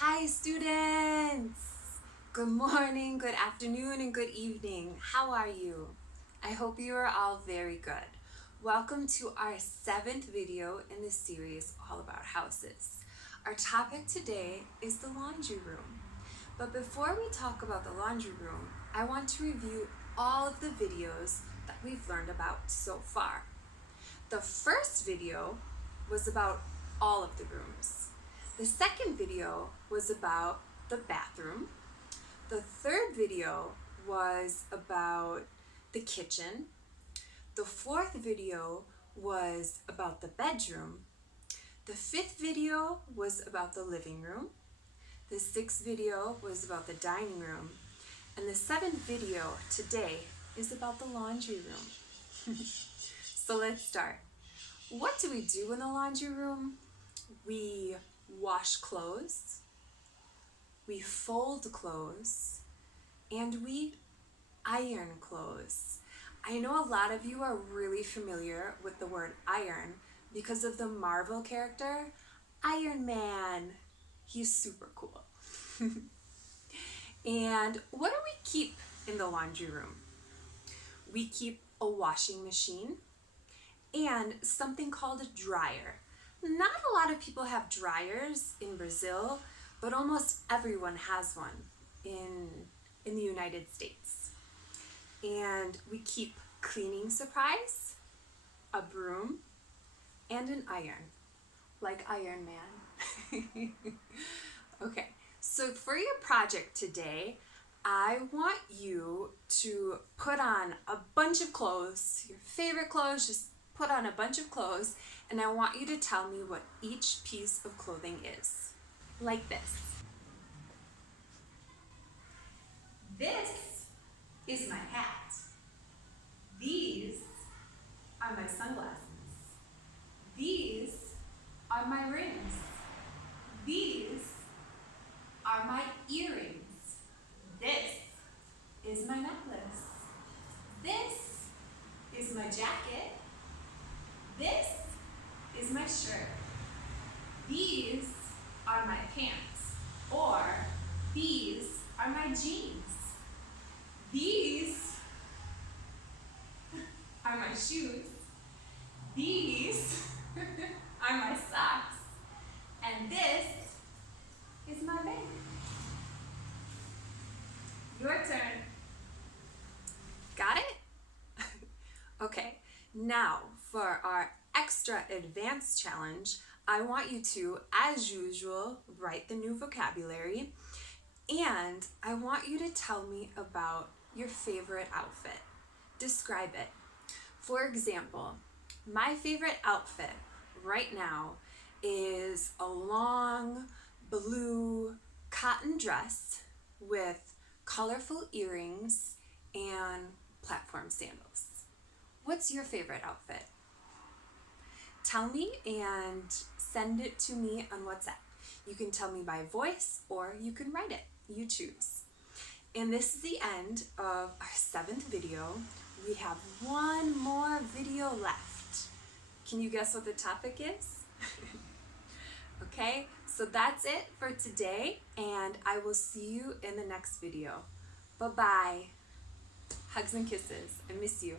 Hi students! Good morning, good afternoon, and good evening. How are you? I hope you are all very good. Welcome to our 7th video in this series all about houses. Our topic today is the laundry room. But before we talk about the laundry room, I want to review all of the videos that we've learned about so far. The first video was about all of the rooms. The second video was about the bathroom. The third video was about the kitchen. The fourth video was about the bedroom. The fifth video was about the living room. The sixth video was about the dining room. And the seventh video today is about the laundry room. So let's start. What do we do in the laundry room? We wash clothes, we fold clothes, and we iron clothes. I know a lot of you are really familiar with the word iron because of the Marvel character, Iron Man. He's super cool. And what do we keep in the laundry room? We keep a washing machine and something called a dryer. Not a lot of people have dryers in Brazil, but almost everyone has one in the United States. And we keep cleaning supplies, a broom, and an iron, like Iron Man. Okay, so for your project today, I want you to put on a bunch of clothes, your favorite clothes, just put on a bunch of clothes, and I want you to tell me what each piece of clothing is. Like this. This is my hat. These are my sunglasses. These are my rings. These are my earrings. This is my necklace. This is my jacket. This is my shirt. These are my pants, or these are my jeans. These are my shoes. These are my socks. And this is my bag. Your turn. Got it? Okay, now for our extra advanced challenge, I want you to, as usual, write the new vocabulary, and I want you to tell me about your favorite outfit. Describe it. For example, my favorite outfit right now is a long blue cotton dress with colorful earrings and platform sandals. What's your favorite outfit? Tell me and send it to me on WhatsApp. You can tell me by voice or you can write it. You choose. And this is the end of our 7th video. We have one more video left. Can you guess what the topic is? Okay, so that's it for today, and I will see you in the next video. Bye-bye. Hugs and kisses. I miss you.